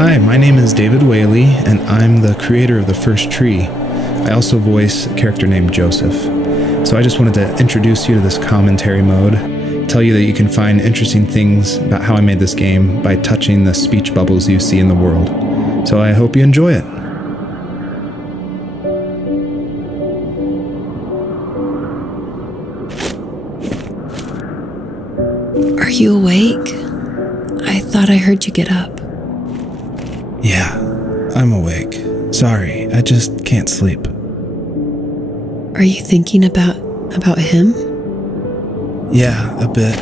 Hi, my name is David Whaley, and I'm the creator of The First Tree. I also voice a character named Joseph. So I just wanted to introduce you to this commentary mode, tell you that you can find interesting things about how I made this game by touching the speech bubbles you see in the world. So I hope you enjoy it. Are you awake? I thought I heard you get up. Yeah, I'm awake. Sorry, I just can't sleep. Are you thinking about him? Yeah, a bit.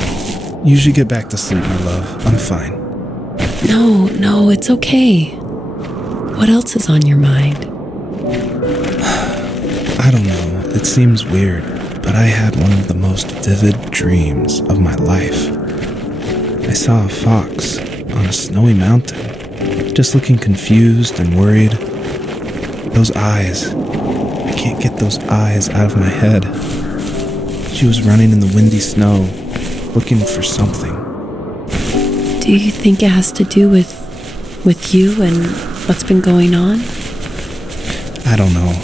You should get back to sleep, my love. I'm fine. No, it's okay. What else is on your mind? I don't know. It seems weird, but I had one of the most vivid dreams of my life. I saw a fox on a snowy mountain, just looking confused and worried. Those eyes. I can't get those eyes out of my head. She was running in the windy snow, looking for something. Do you think it has to do with you and what's been going on? I don't know.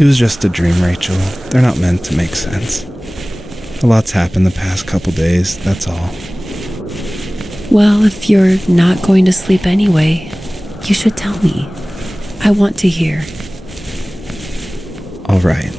It was just a dream, Rachel. They're not meant to make sense. A lot's happened the past couple days, that's all. Well, if you're not going to sleep anyway, you should tell me. I want to hear. All right.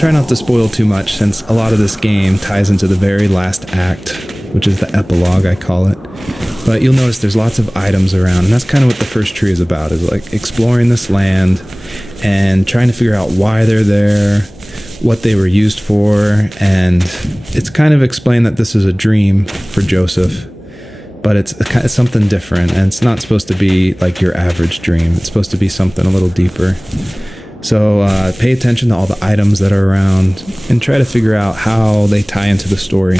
try not to spoil too much since a lot of this game ties into the very last act, which is the epilogue, I call it. But you'll notice there's lots of items around, and that's kind of what the first tree is about, is like exploring this land and trying to figure out why they're there, what they were used for, and it's kind of explained that this is a dream for Joseph, but it's something different, and it's not supposed to be like your average dream. It's supposed to be something a little deeper. So pay attention to all the items that are around and try to figure out how they tie into the story.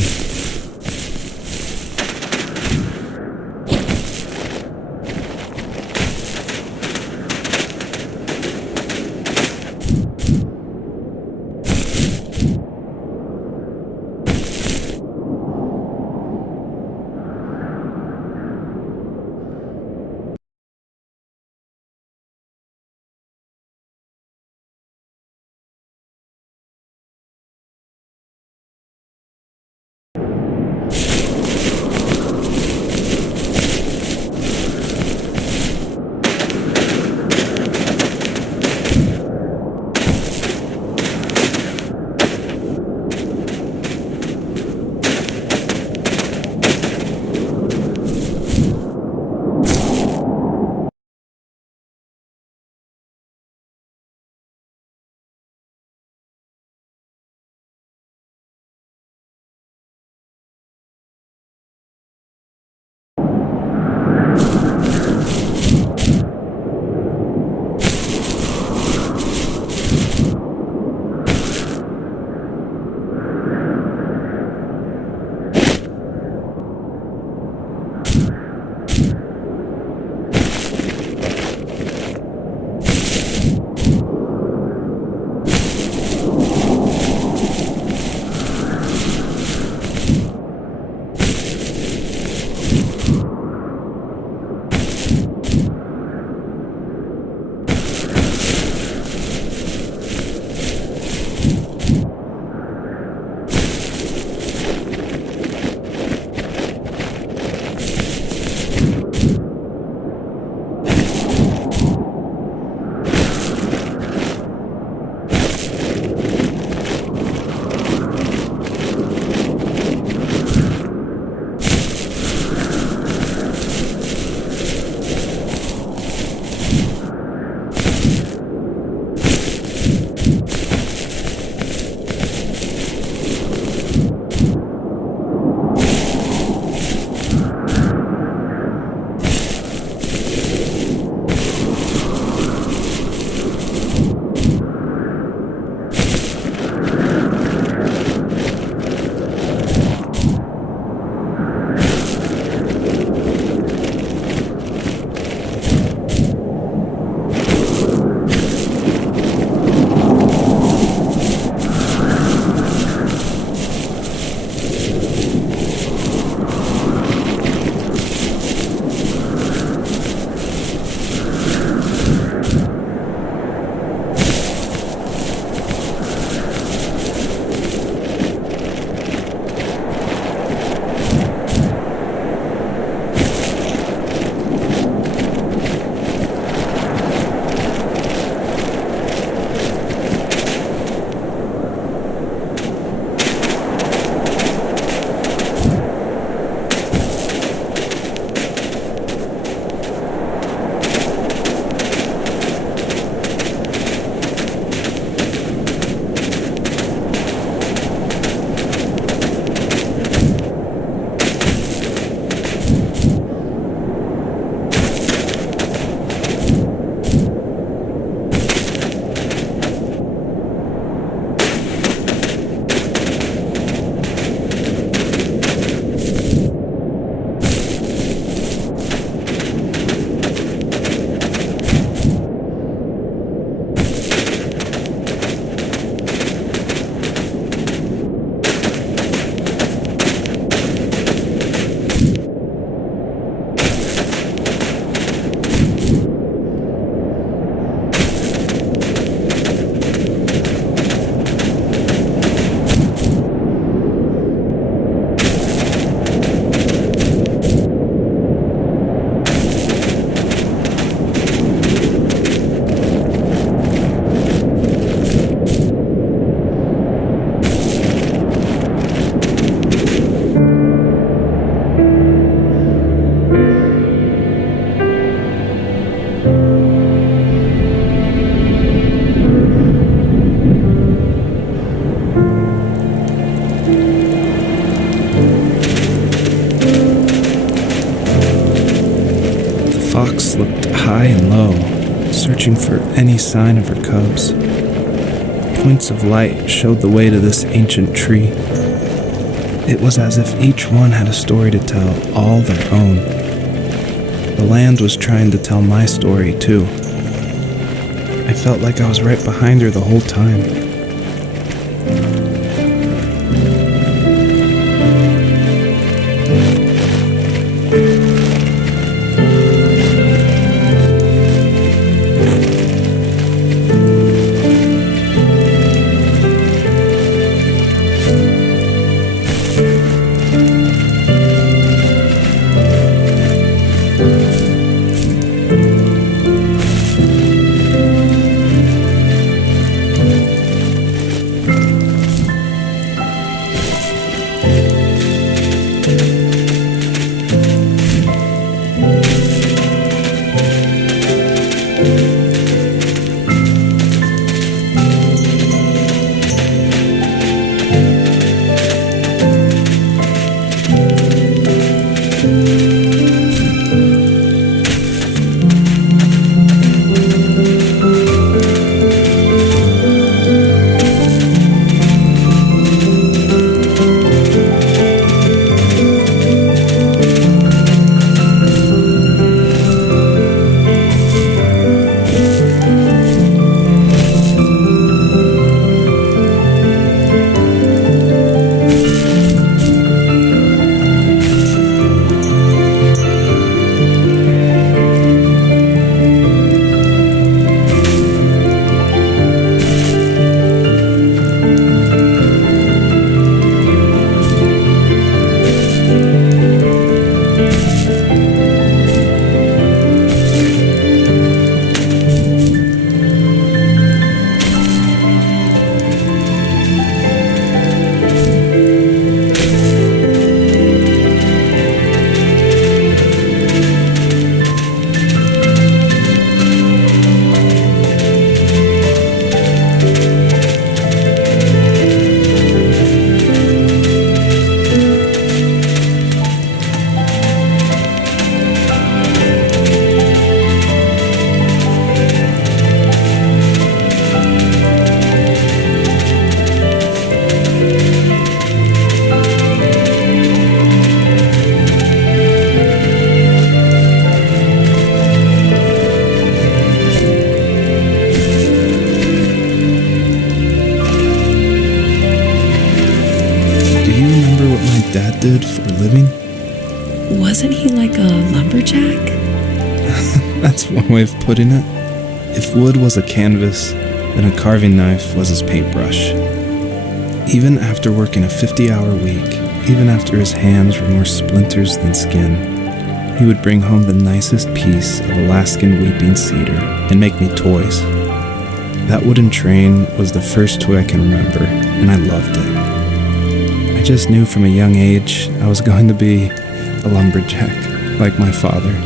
fox looked high and low, searching for any sign of her cubs. Points of light showed the way to this ancient tree. It was as if each one had a story to tell, all their own. The land was trying to tell my story, too. I felt like I was right behind her the whole time. Dad did for a living? Wasn't he like a lumberjack? That's one way of putting it. If wood was a canvas, then a carving knife was his paintbrush. Even after working a 50-hour week, even after his hands were more splinters than skin, he would bring home the nicest piece of Alaskan weeping cedar and make me toys. That wooden train was the first toy I can remember, and I loved it. I just knew from a young age I was going to be a lumberjack, like my father.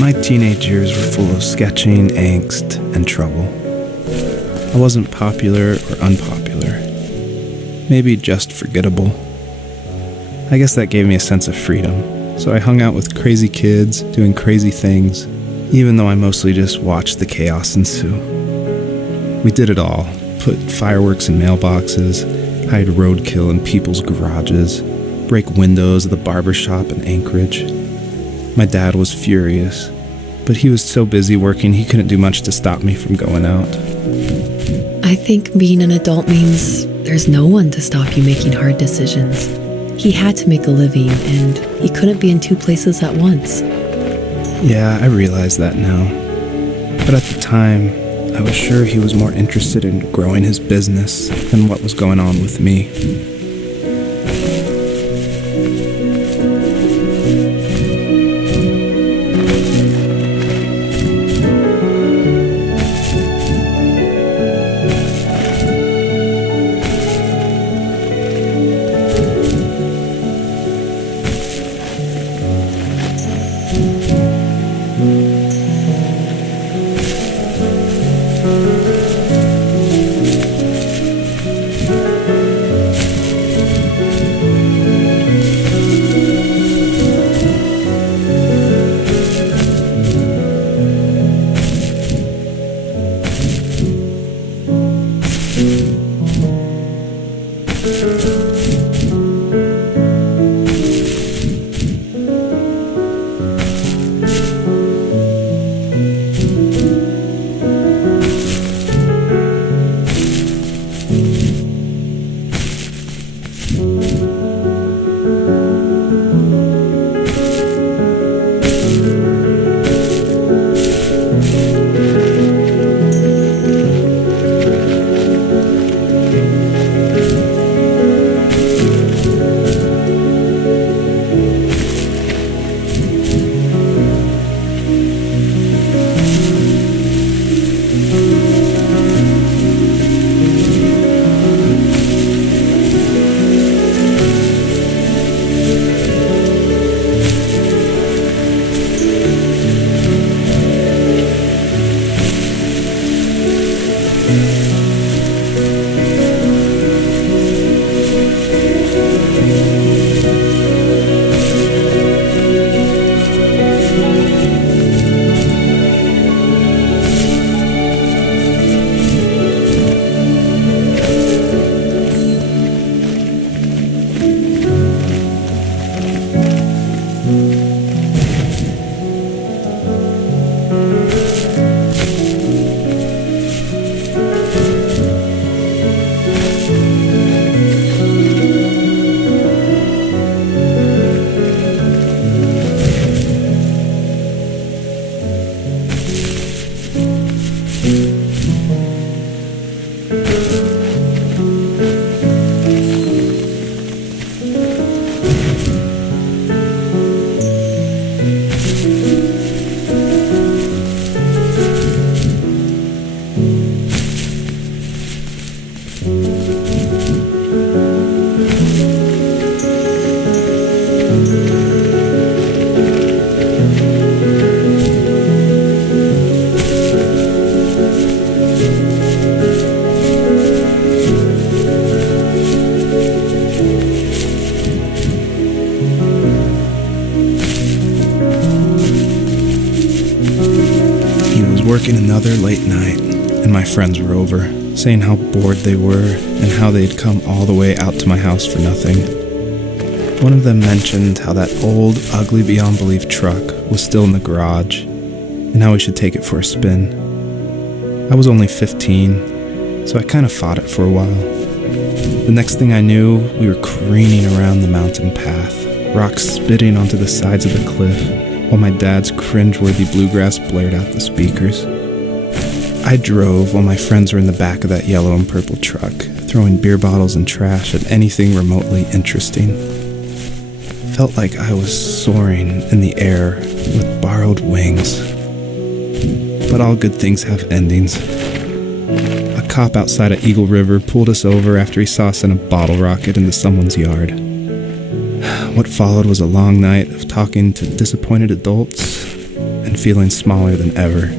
My teenage years were full of sketching, angst, and trouble. I wasn't popular or unpopular. Maybe just forgettable. I guess that gave me a sense of freedom, so I hung out with crazy kids, doing crazy things, even though I mostly just watched the chaos ensue. We did it all. Put fireworks in mailboxes, hide roadkill in people's garages, break windows of the barber shop in Anchorage. My dad was furious, but he was so busy working he couldn't do much to stop me from going out. I think being an adult means there's no one to stop you making hard decisions. He had to make a living, and he couldn't be in two places at once. Yeah, I realize that now. But at the time, I was sure he was more interested in growing his business than what was going on with me. Working another late night, and my friends were over, saying how bored they were and how they'd come all the way out to my house for nothing. One of them mentioned how that old, ugly beyond belief truck was still in the garage, and how we should take it for a spin. I was only 15, so I kind of fought it for a while. The next thing I knew, we were careening around the mountain path, rocks spitting onto the sides of the cliff, while my dad's cringeworthy bluegrass blared out the speakers. I drove while my friends were in the back of that yellow and purple truck, throwing beer bottles and trash at anything remotely interesting. Felt like I was soaring in the air with borrowed wings. But all good things have endings. A cop outside of Eagle River pulled us over after he saw us in a bottle rocket into someone's yard. What followed was a long night of talking to disappointed adults and feeling smaller than ever.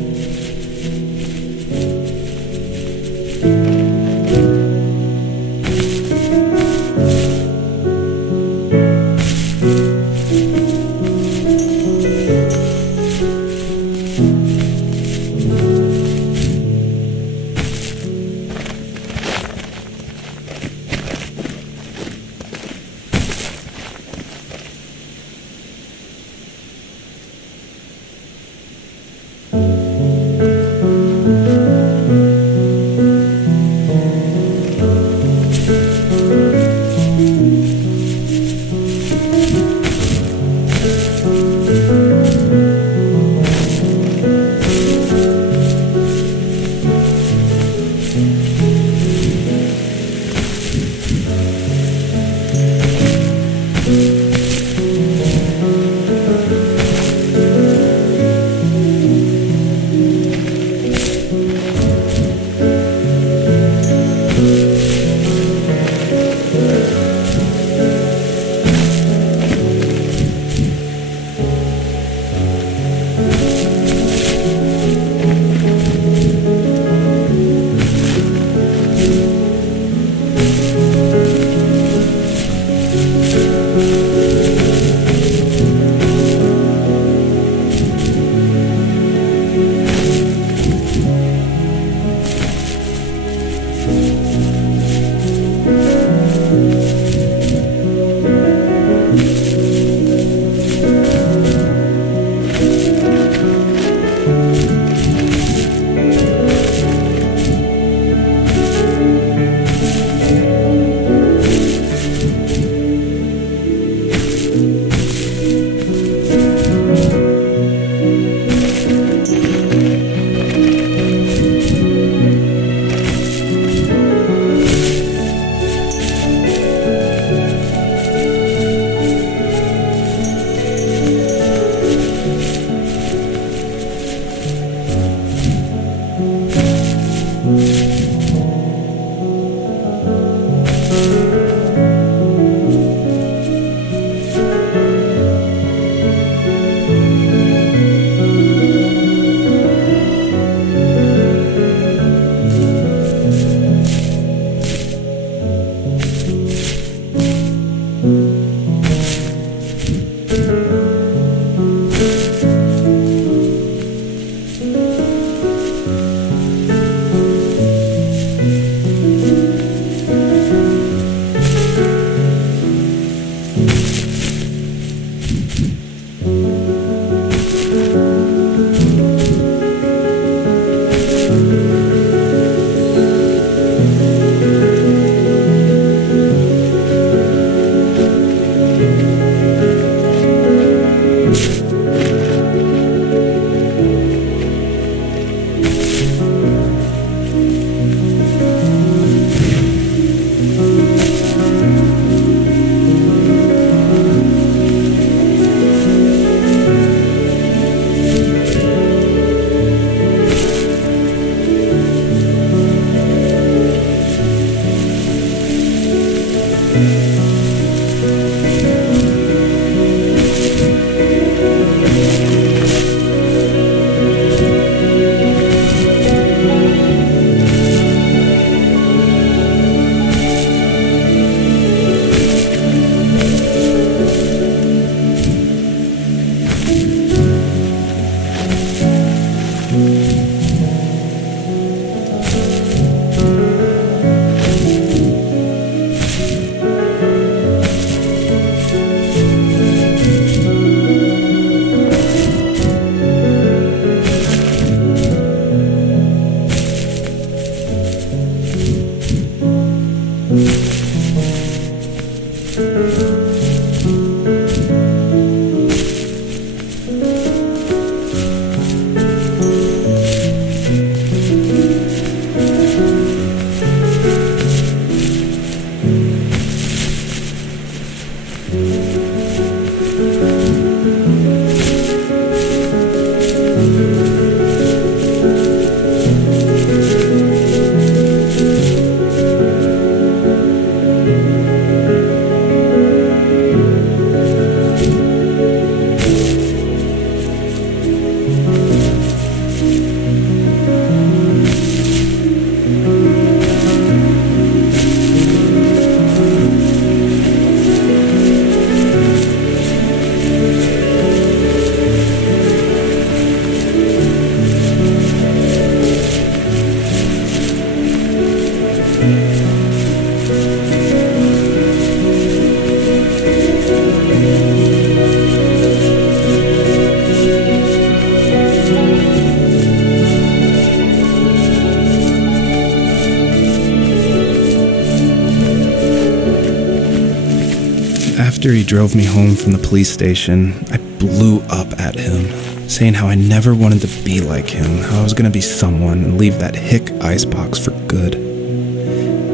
After he drove me home from the police station, I blew up at him, saying how I never wanted to be like him, how I was going to be someone and leave that hick icebox for good.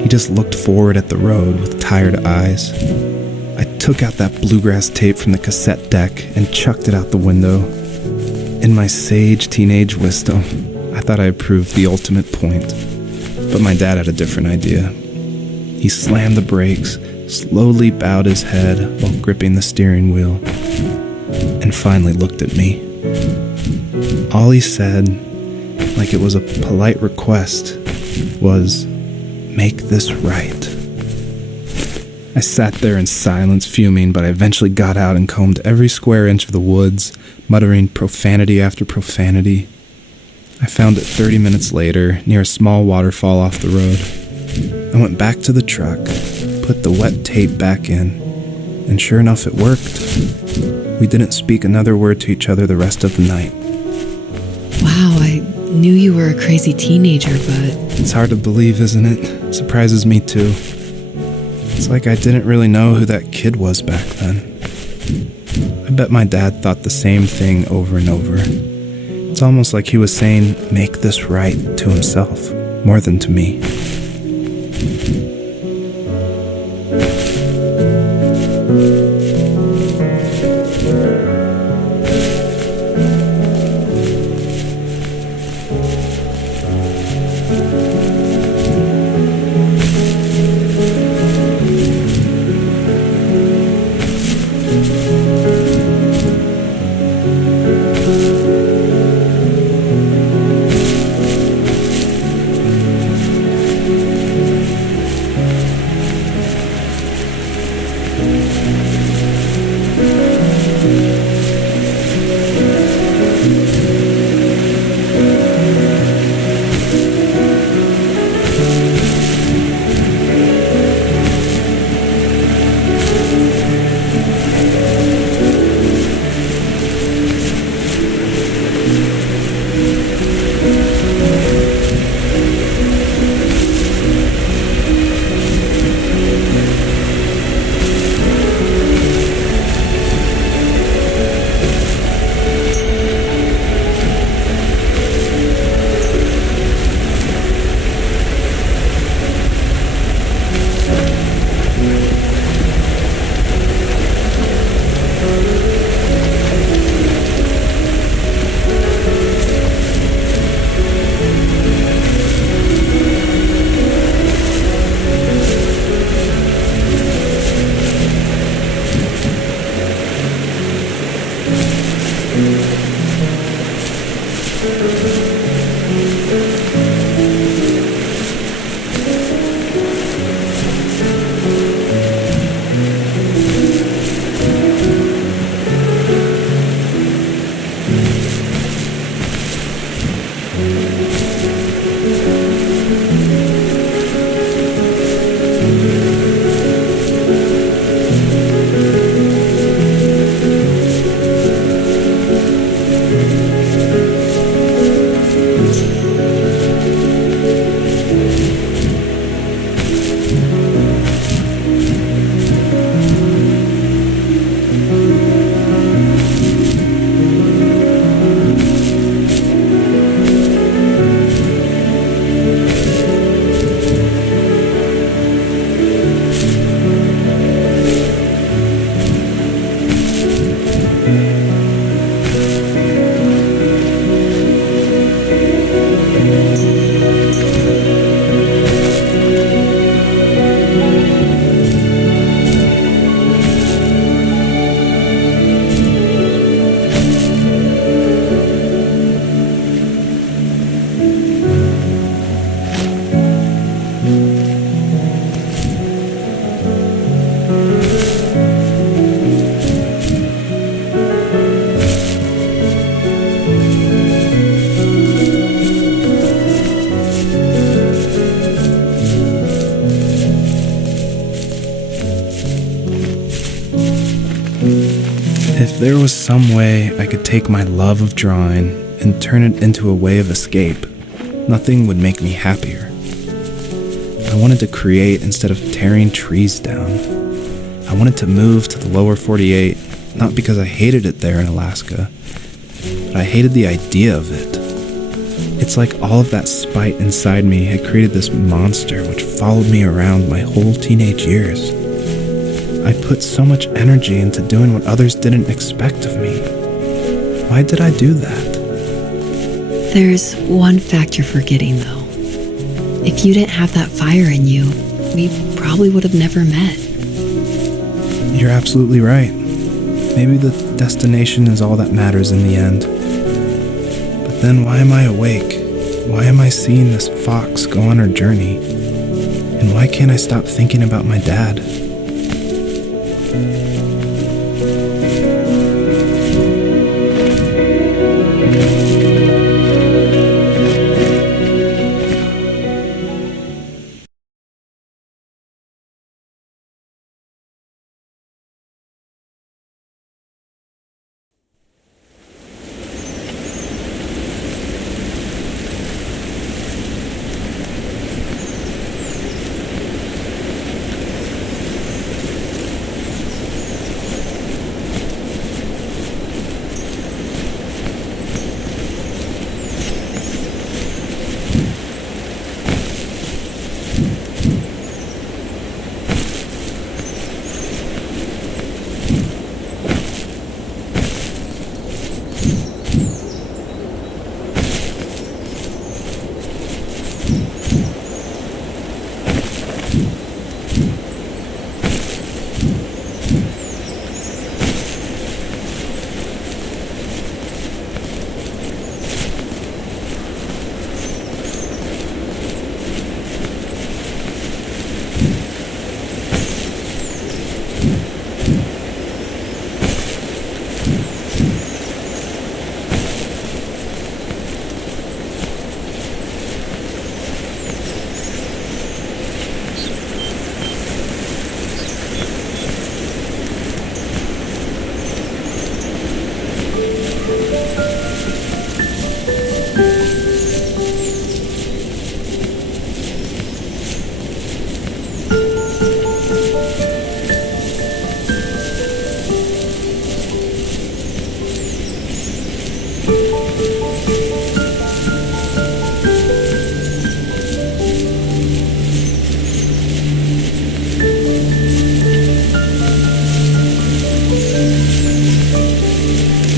He just looked forward at the road with tired eyes. I took out that bluegrass tape from the cassette deck and chucked it out the window. In my sage teenage wisdom, I thought I proved the ultimate point, but my dad had a different idea. He slammed the brakes, slowly bowed his head while gripping the steering wheel, and finally looked at me. All he said, like it was a polite request, was, "Make this right." I sat there in silence, fuming, but I eventually got out and combed every square inch of the woods, muttering profanity after profanity. I found it 30 minutes later, near a small waterfall off the road. I went back to the truck, put the wet tape back in, and sure enough, it worked. We didn't speak another word to each other the rest of the night. Wow, I knew you were a crazy teenager, but... It's hard to believe, isn't it? Surprises me too. It's like I didn't really know who that kid was back then. I bet my dad thought the same thing over and over. It's almost like he was saying, "Make this right," to himself, more than to me. If there was some way I could take my love of drawing and turn it into a way of escape, nothing would make me happier. I wanted to create instead of tearing trees down. I I wanted to move to the lower 48, not because I hated it there in Alaska, but I hated the idea of it. It's like all of that spite inside me had created this monster which followed me around my whole teenage years. I put so much energy into doing what others didn't expect of me. Why did I do that? There's one fact you're forgetting, though. If you didn't have that fire in you, we probably would have never met. You're absolutely right. Maybe the destination is all that matters in the end. But then why am I awake? Why am I seeing this fox go on her journey? And why can't I stop thinking about my dad?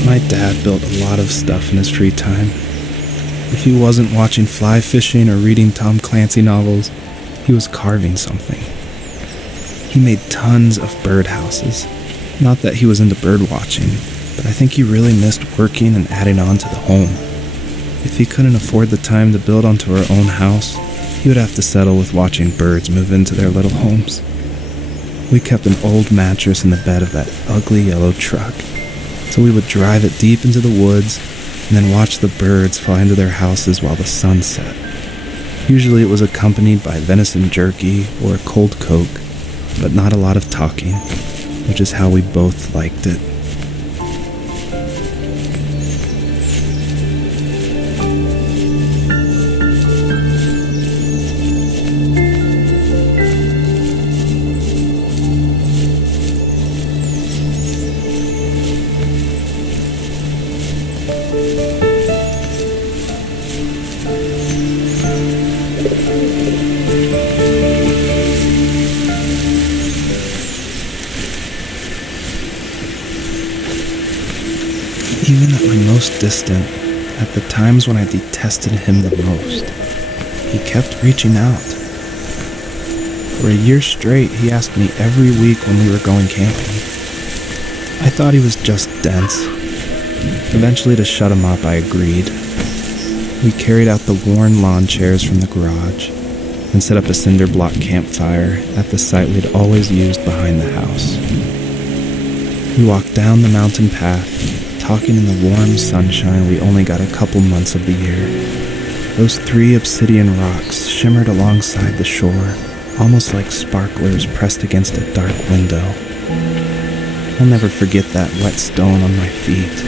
My dad built a lot of stuff in his free time. If he wasn't watching fly fishing or reading Tom Clancy novels, he was carving something. He made tons of birdhouses. Not that he was into bird watching, but I think he really missed working and adding on to the home. If he couldn't afford the time to build onto our own house, he would have to settle with watching birds move into their little homes. We kept an old mattress in the bed of that ugly yellow truck, so we would drive it deep into the woods and then watch the birds fly into their houses while the sun set. Usually it was accompanied by venison jerky or a cold Coke, but not a lot of talking, which is how we both liked it. Even at my most distant, at the times when I detested him the most, he kept reaching out. For a year straight, he asked me every week when we were going camping. I thought he was just dense. Eventually, to shut him up, I agreed. We carried out the worn lawn chairs from the garage and set up a cinder block campfire at the site we'd always used behind the house. We walked down the mountain path, talking in the warm sunshine we only got a couple months of the year. Those 3 obsidian rocks shimmered alongside the shore, almost like sparklers pressed against a dark window. I'll never forget that wet stone on my feet,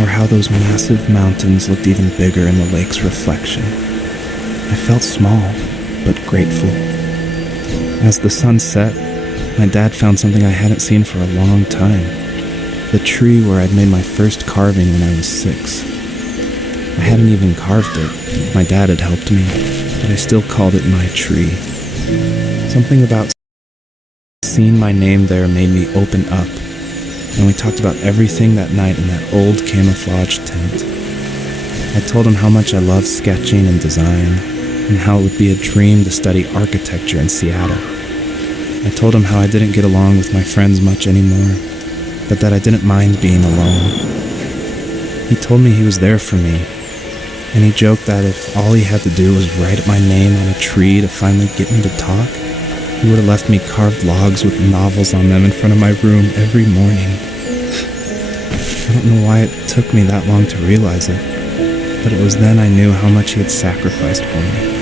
or how those massive mountains looked even bigger in the lake's reflection. I felt small, but grateful. As the sun set, my dad found something I hadn't seen for a long time. The tree where I'd made my first carving when I was 6. I hadn't even carved it. My dad had helped me, but I still called it my tree. Something about seeing my name there made me open up, and we talked about everything that night in that old camouflage tent. I told him how much I loved sketching and design, and how it would be a dream to study architecture in Seattle. I told him how I didn't get along with my friends much anymore, but that I didn't mind being alone. He told me he was there for me, and he joked that if all he had to do was write my name on a tree to finally get me to talk, he would have left me carved logs with novels on them in front of my room every morning. I don't know why it took me that long to realize it, but it was then I knew how much he had sacrificed for me.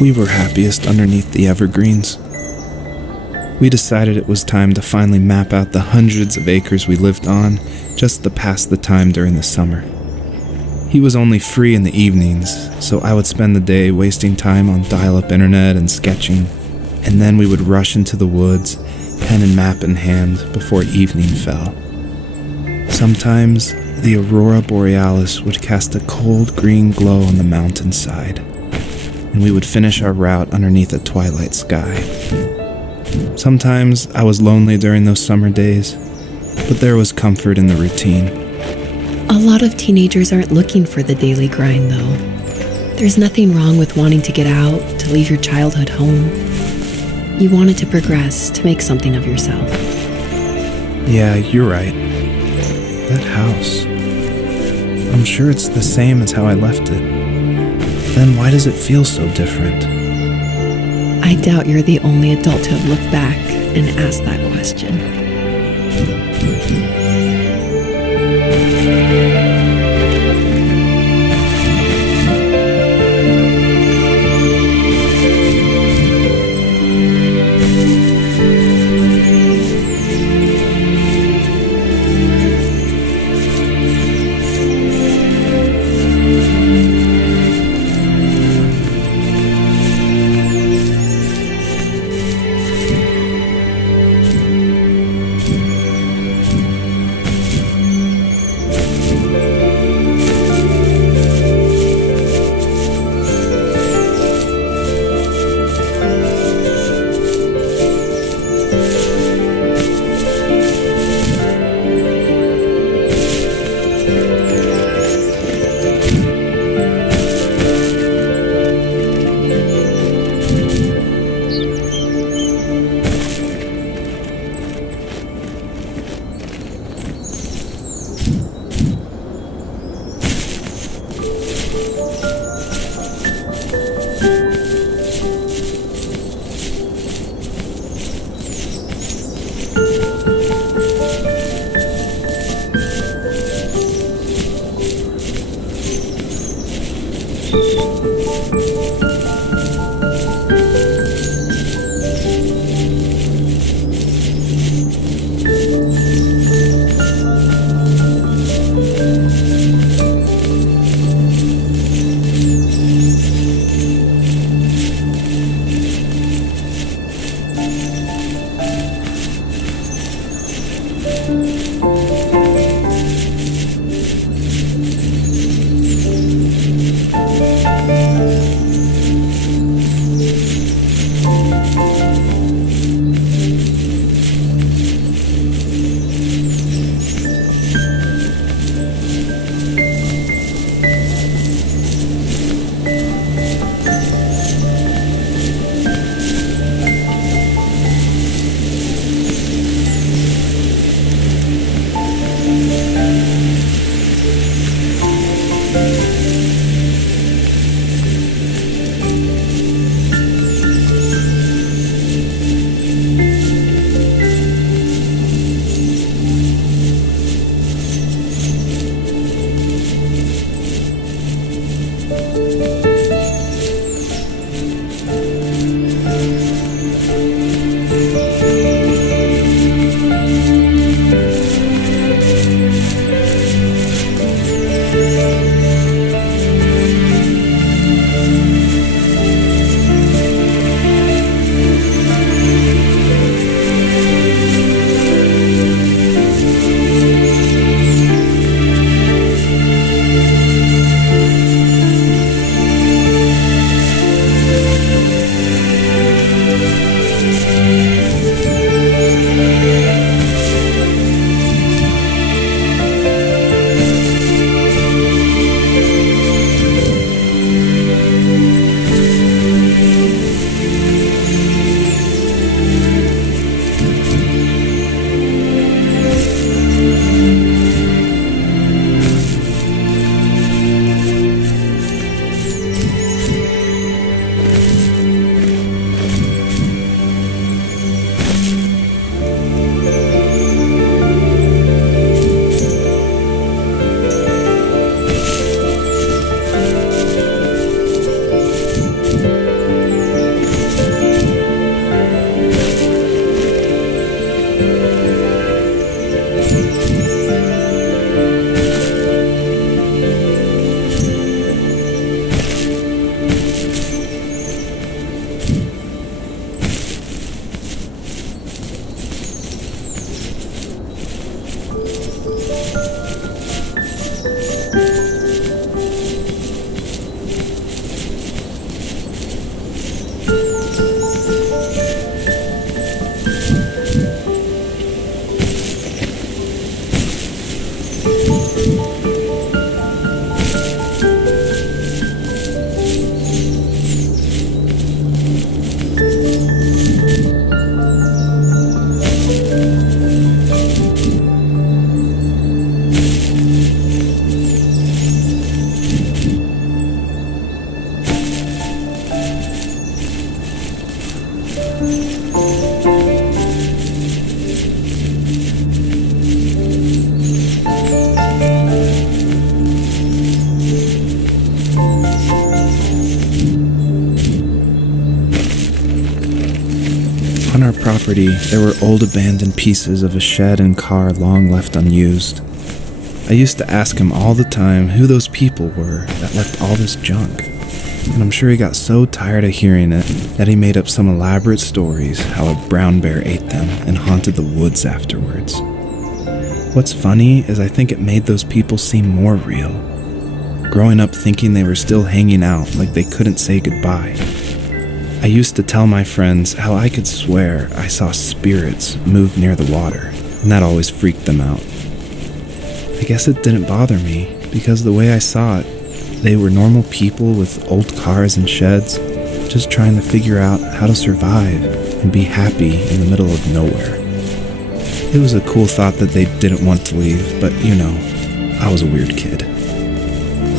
We were happiest underneath the evergreens. We decided it was time to finally map out the hundreds of acres we lived on just to pass the time during the summer. He was only free in the evenings, so I would spend the day wasting time on dial-up internet and sketching, and then we would rush into the woods, pen and map in hand, before evening fell. Sometimes, the aurora borealis would cast a cold green glow on the mountainside, and we would finish our route underneath a twilight sky. Sometimes I was lonely during those summer days, but there was comfort in the routine. A lot of teenagers aren't looking for the daily grind, though. There's nothing wrong with wanting to get out, to leave your childhood home. You wanted to progress, to make something of yourself. Yeah, you're right. That house. I'm sure it's the same as how I left it. Then why does it feel so different? I doubt you're the only adult to have looked back and asked that question. On our property, there were old abandoned pieces of a shed and car long left unused. I used to ask him all the time who those people were that left all this junk, and I'm sure he got so tired of hearing it that he made up some elaborate stories how a brown bear ate them and haunted the woods afterwards. What's funny is I think it made those people seem more real, growing up thinking they were still hanging out like they couldn't say goodbye. I used to tell my friends how I could swear I saw spirits move near the water, and that always freaked them out. I guess it didn't bother me, because the way I saw it, they were normal people with old cars and sheds, just trying to figure out how to survive and be happy in the middle of nowhere. It was a cool thought that they didn't want to leave, but I was a weird kid.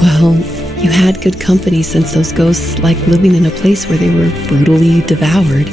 Well, you had good company since those ghosts liked living in a place where they were brutally devoured.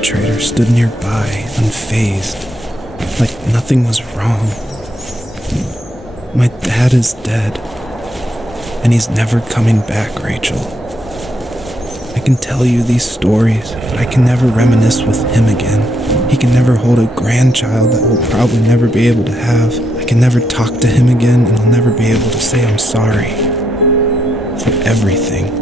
perpetrator stood nearby, unfazed, like nothing was wrong. My dad is dead, and he's never coming back, Rachel. I can tell you these stories, but I can never reminisce with him again. He can never hold a grandchild that we'll probably never be able to have. I can never talk to him again, and I'll never be able to say I'm sorry for everything.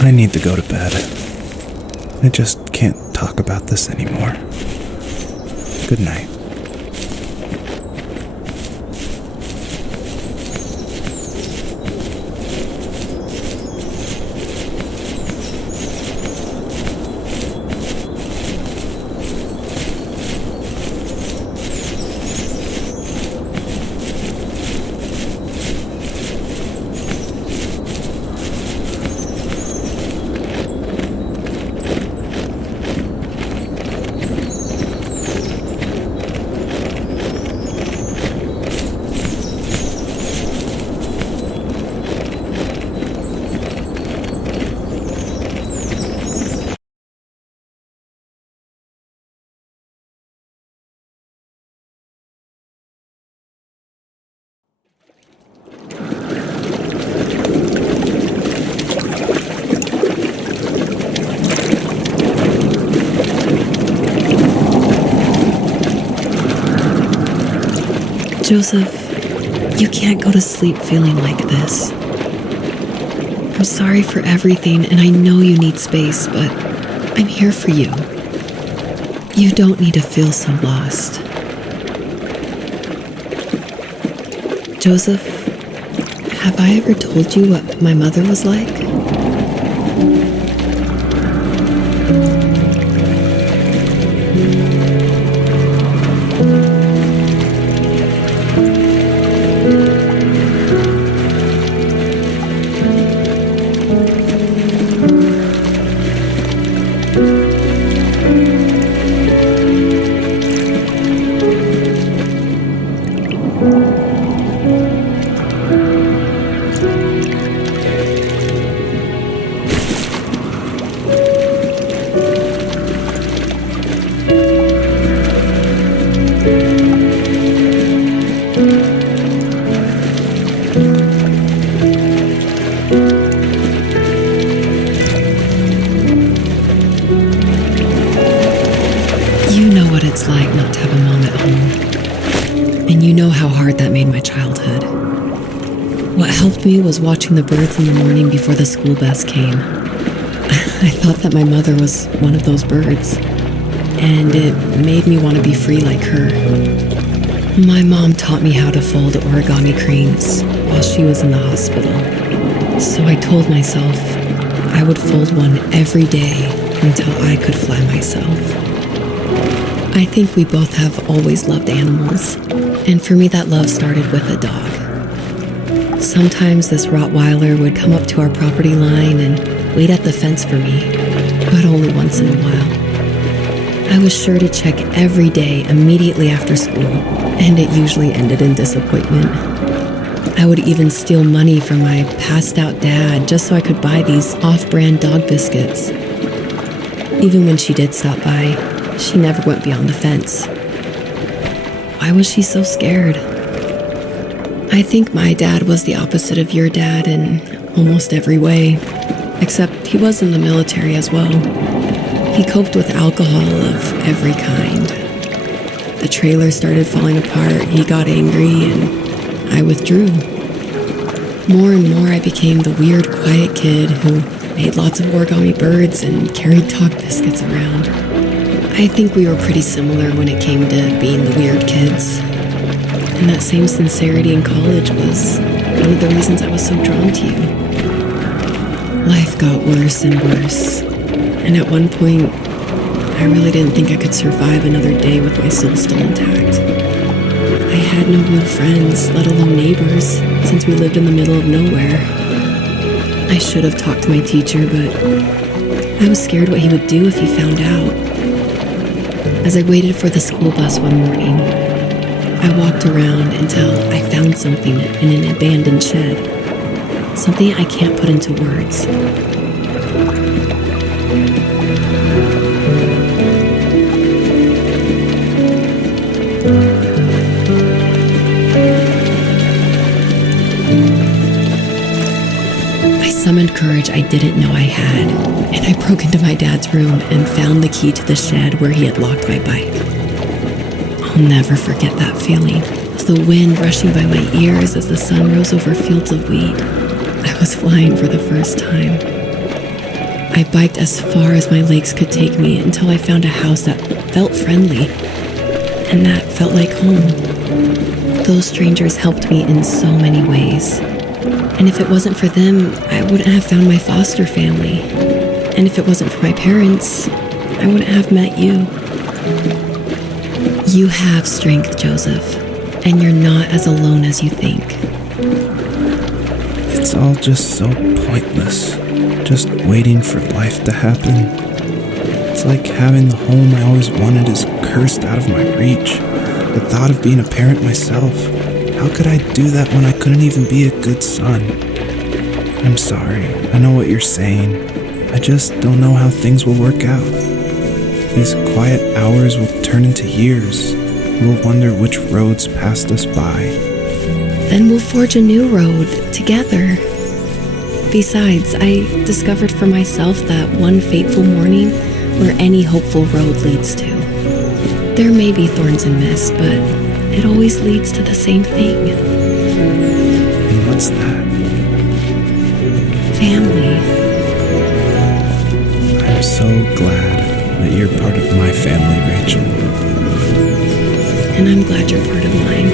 I need to go to bed. I just can't talk about this anymore. Good night. Joseph, you can't go to sleep feeling like this. I'm sorry for everything, and I know you need space, but I'm here for you. You don't need to feel so lost. Joseph, have I ever told you what my mother was like? You know what it's like not to have a mom at home. And you know how hard that made my childhood. What helped me was watching the birds in the morning before the school bus came. I thought that my mother was one of those birds, and it made me want to be free like her. My mom taught me how to fold origami cranes while she was in the hospital. So I told myself I would fold one every day until I could fly myself. I think we both have always loved animals, and for me that love started with a dog. Sometimes this Rottweiler would come up to our property line and wait at the fence for me, but only once in a while. I was sure to check every day immediately after school, and it usually ended in disappointment. I would even steal money from my passed-out dad just so I could buy these off-brand dog biscuits. Even when she did stop by, she never went beyond the fence. Why was she so scared? I think my dad was the opposite of your dad in almost every way, except he was in the military as well. He coped with alcohol of every kind. The trailer started falling apart, he got angry, and I withdrew. More and more I became the weird, quiet kid who made lots of origami birds and carried dog biscuits around. I think we were pretty similar when it came to being the weird kids. And that same sincerity in college was one of the reasons I was so drawn to you. Life got worse and worse. And at one point, I really didn't think I could survive another day with my soul still intact. I had no real friends, let alone neighbors, since we lived in the middle of nowhere. I should have talked to my teacher, but I was scared what he would do if he found out. As I waited for the school bus one morning, I walked around until I found something in an abandoned shed. Something I can't put into words. I summoned courage I didn't know I had, and I broke into my dad's room and found the key to the shed where he had locked my bike. I'll never forget that feeling, the wind rushing by my ears as the sun rose over fields of wheat. I was flying for the first time. I biked as far as my legs could take me until I found a house that felt friendly, and that felt like home. Those strangers helped me in so many ways. And if it wasn't for them, I wouldn't have found my foster family. And if it wasn't for my parents, I wouldn't have met you. You have strength, Joseph, and you're not as alone as you think. It's all just so pointless, just waiting for life to happen. It's like having the home I always wanted is cursed out of my reach. The thought of being a parent myself, how could I do that when I couldn't even be a good son? I'm sorry, I know what you're saying. I just don't know how things will work out. These quiet hours will turn into years. We'll wonder which roads passed us by. Then we'll forge a new road together. Besides, I discovered for myself that one fateful morning where any hopeful road leads to. There may be thorns and mist, but it always leads to the same thing. And what's that? Family. I'm so glad that you're part of my family, Rachel. And I'm glad you're part of mine.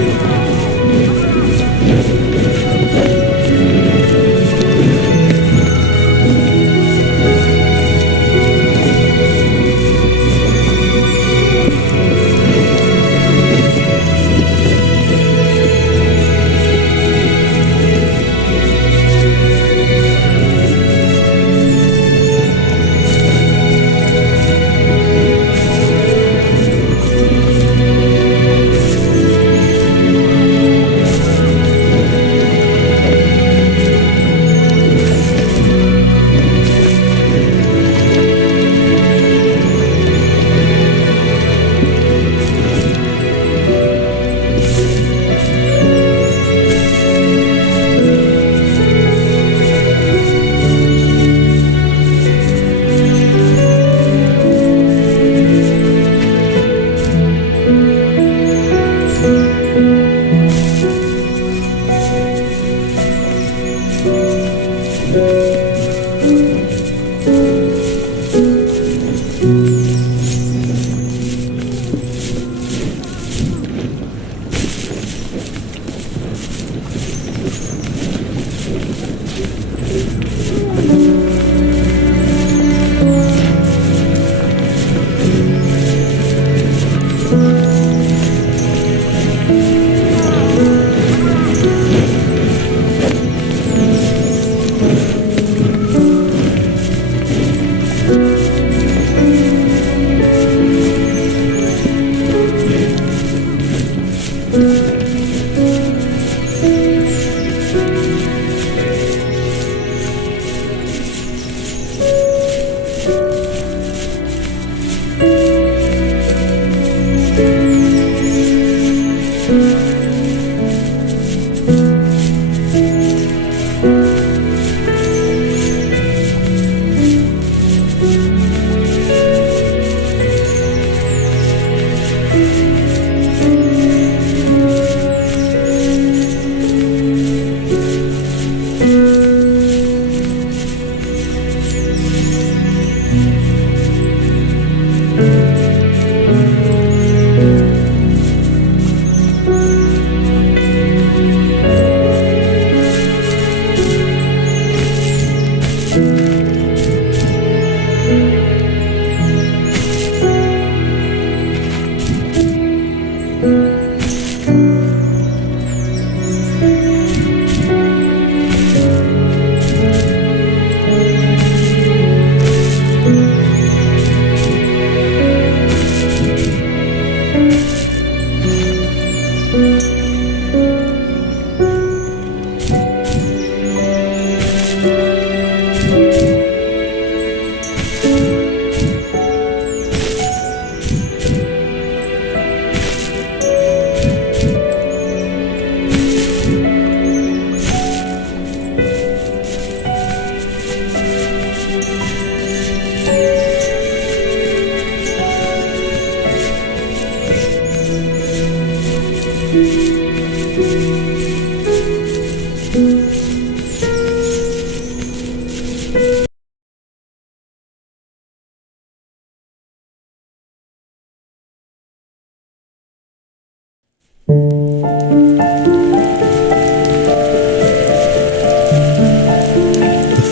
The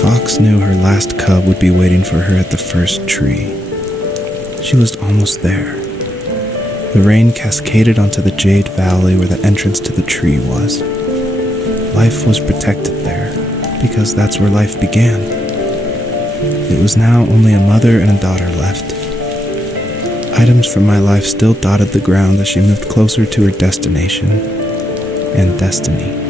fox knew her last cub would be waiting for her at the first tree. She was almost there. The rain cascaded onto the Jade Valley where the entrance to the tree was. Life was protected there, because that's where life began. It was now only a mother and a daughter left. Items from my life still dotted the ground as she moved closer to her destination and destiny.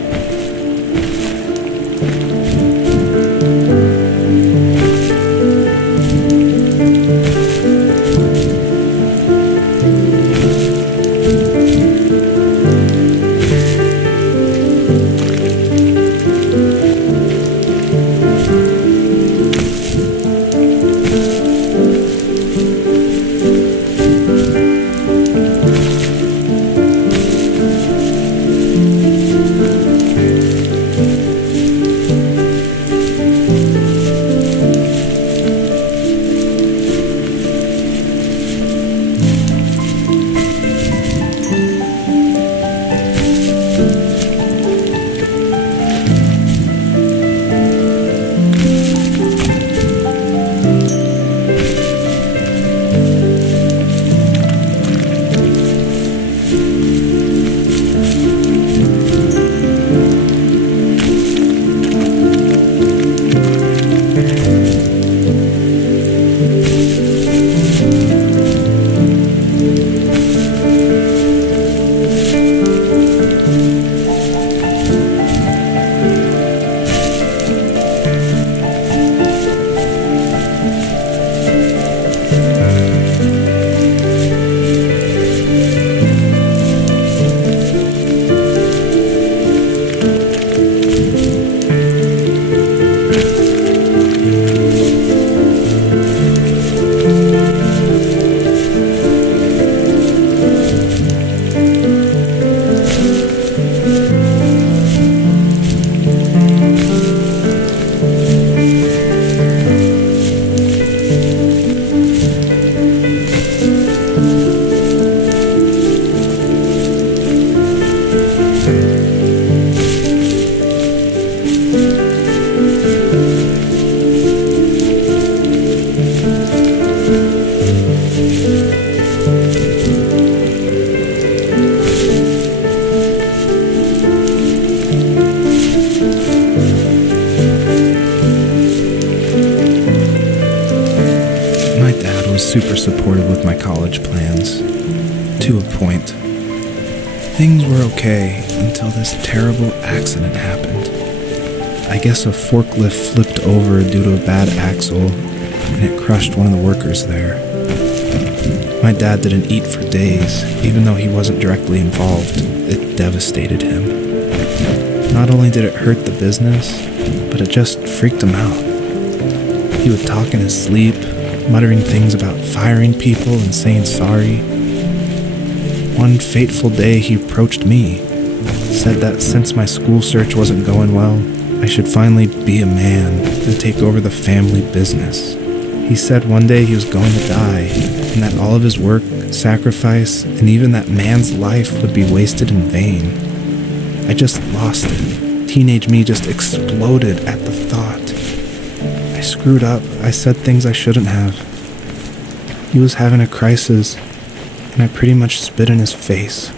super supportive with my college plans. To a point. Things were okay until this terrible accident happened. I guess a forklift flipped over due to a bad axle, and it crushed one of the workers there. My dad didn't eat for days, even though he wasn't directly involved. It devastated him. Not only did it hurt the business, but it just freaked him out. He would talk in his sleep, muttering things about firing people and saying sorry. One fateful day he approached me, said that since my school search wasn't going well, I should finally be a man and take over the family business. He said one day he was going to die, and that all of his work, sacrifice, and even that man's life would be wasted in vain. I just lost it. Teenage me just exploded at the thought. I screwed up. I said things I shouldn't have. He was having a crisis, and I pretty much spit in his face.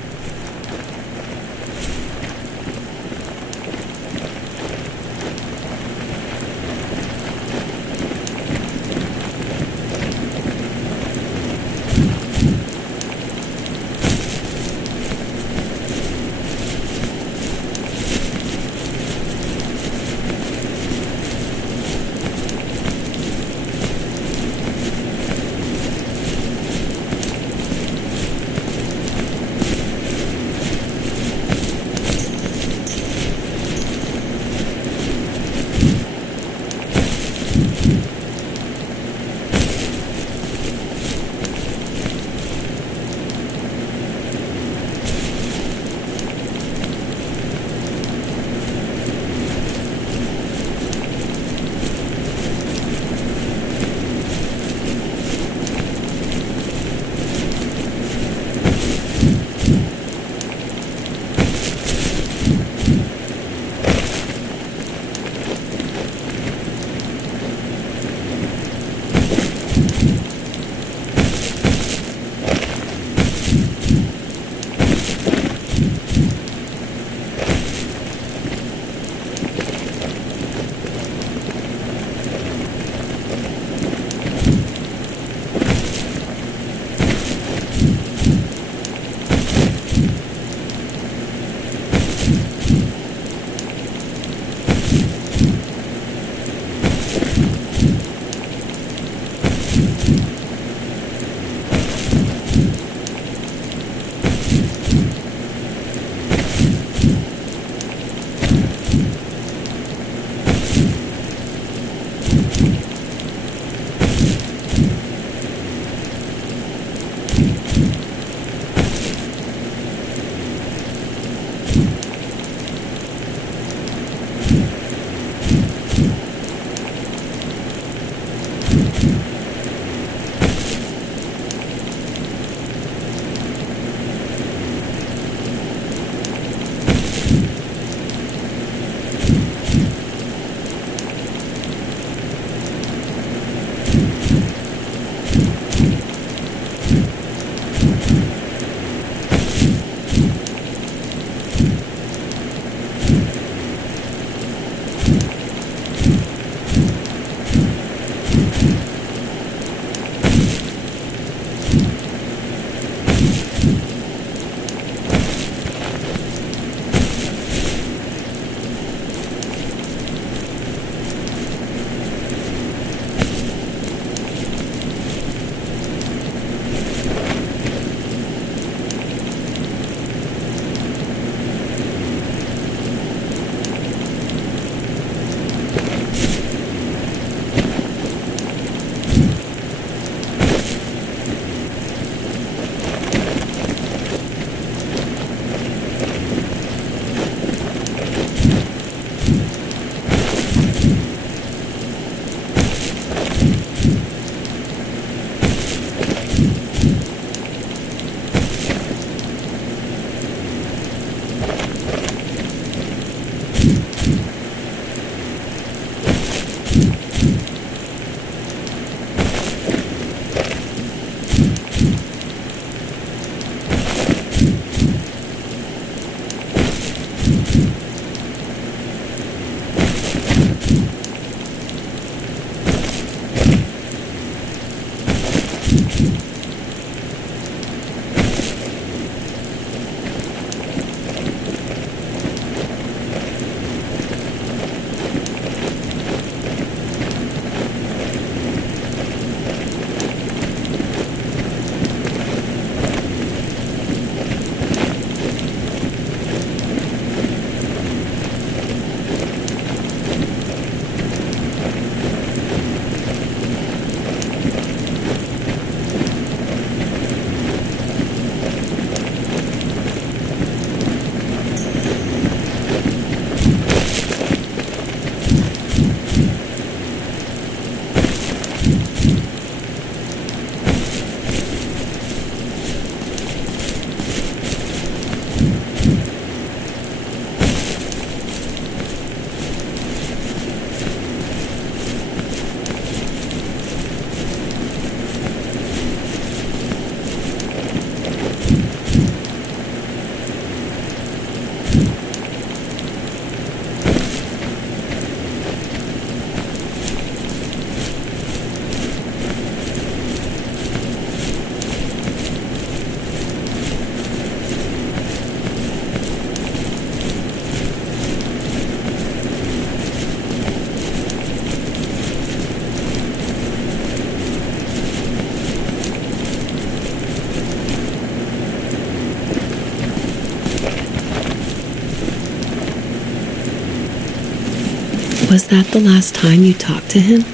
Was that the last time you talked to him?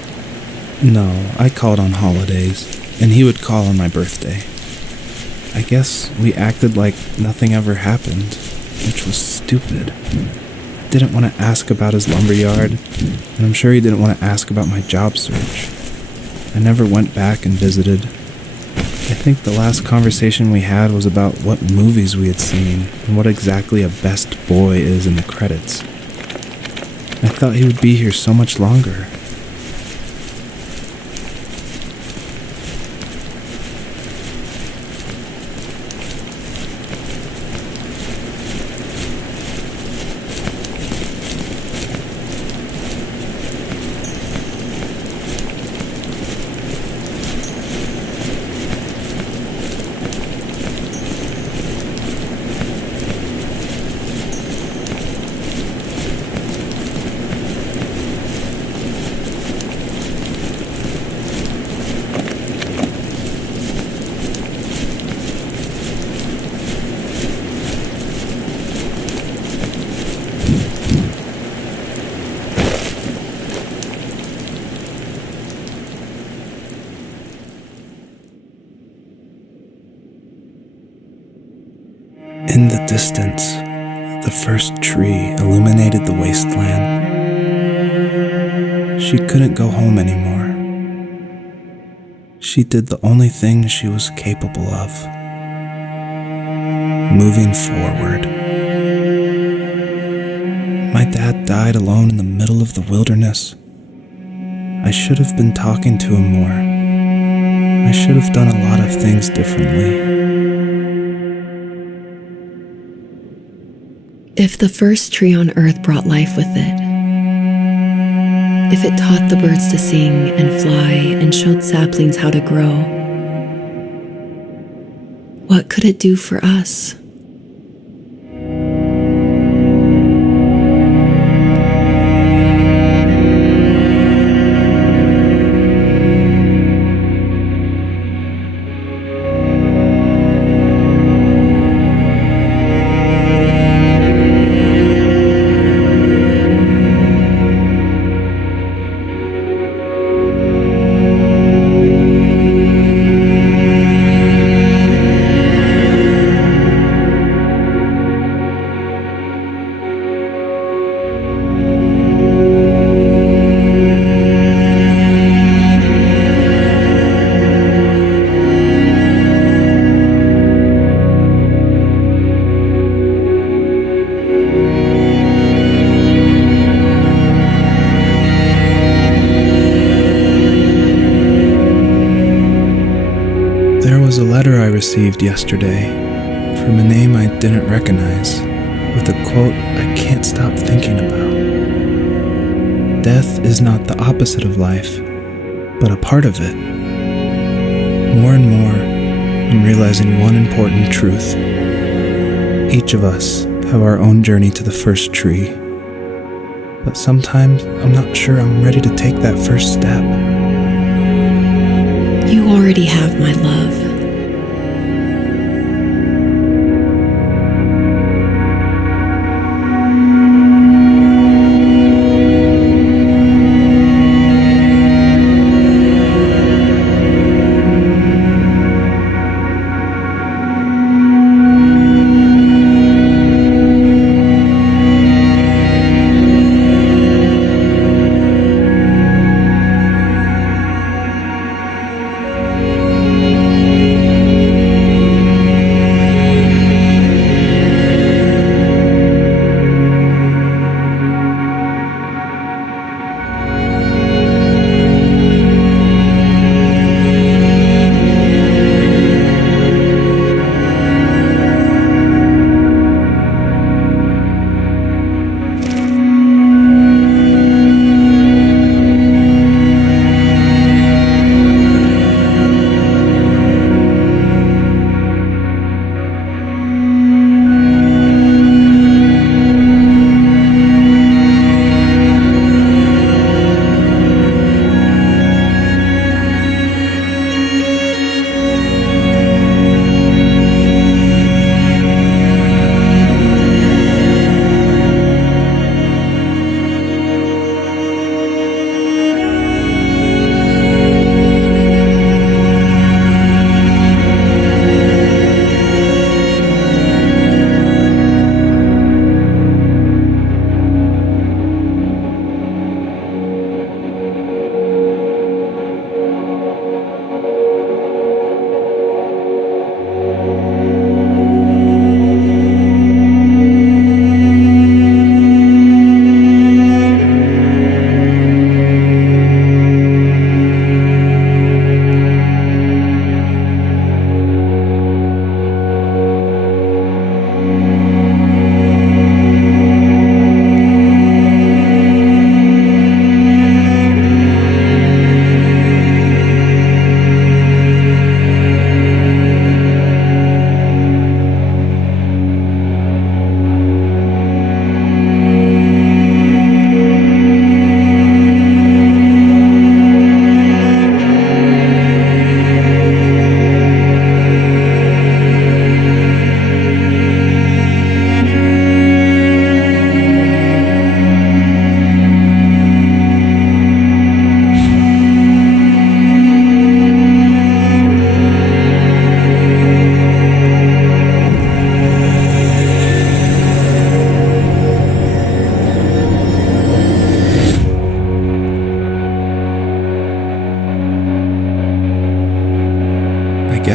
No, I called on holidays, and he would call on my birthday. I guess we acted like nothing ever happened, which was stupid. Didn't want to ask about his lumberyard, and I'm sure he didn't want to ask about my job search. I never went back and visited. I think the last conversation we had was about what movies we had seen and what exactly a best boy is in the credits. I thought he would be here so much longer. In the distance, the first tree illuminated the wasteland. She couldn't go home anymore. She did the only thing she was capable of: moving forward. My dad died alone in the middle of the wilderness. I should have been talking to him more. I should have done a lot of things differently. If the first tree on earth brought life with it, if it taught the birds to sing and fly and showed saplings how to grow, what could it do for us? There was a letter I received yesterday from a name I didn't recognize, with a quote I can't stop thinking about. Death is not the opposite of life, but a part of it. More and more, I'm realizing one important truth. Each of us have our own journey to the first tree, but sometimes I'm not sure I'm ready to take that first step. You already have my love.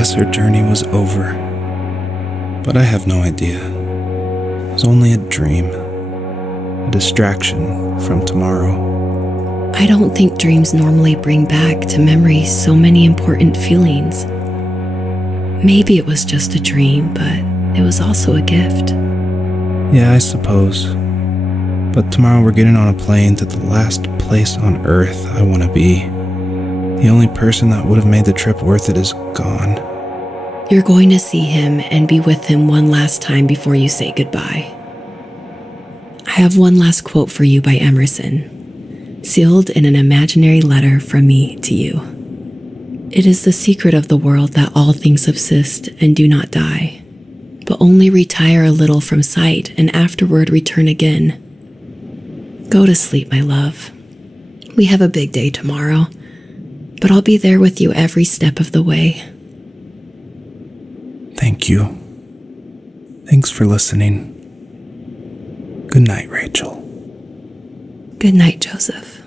guess her journey was over. But I have no idea. It was only a dream, a distraction from tomorrow. I don't think dreams normally bring back to memory so many important feelings. Maybe it was just a dream, but it was also a gift. Yeah, I suppose. But tomorrow we're getting on a plane to the last place on Earth I want to be. The only person that would have made the trip worth it is gone. You're going to see him and be with him one last time before you say goodbye. I have one last quote for you by Emerson, sealed in an imaginary letter from me to you. It is the secret of the world that all things subsist and do not die, but only retire a little from sight and afterward return again. Go to sleep, my love. We have a big day tomorrow, but I'll be there with you every step of the way. Thank you. Thanks for listening. Good night, Rachel. Good night, Joseph.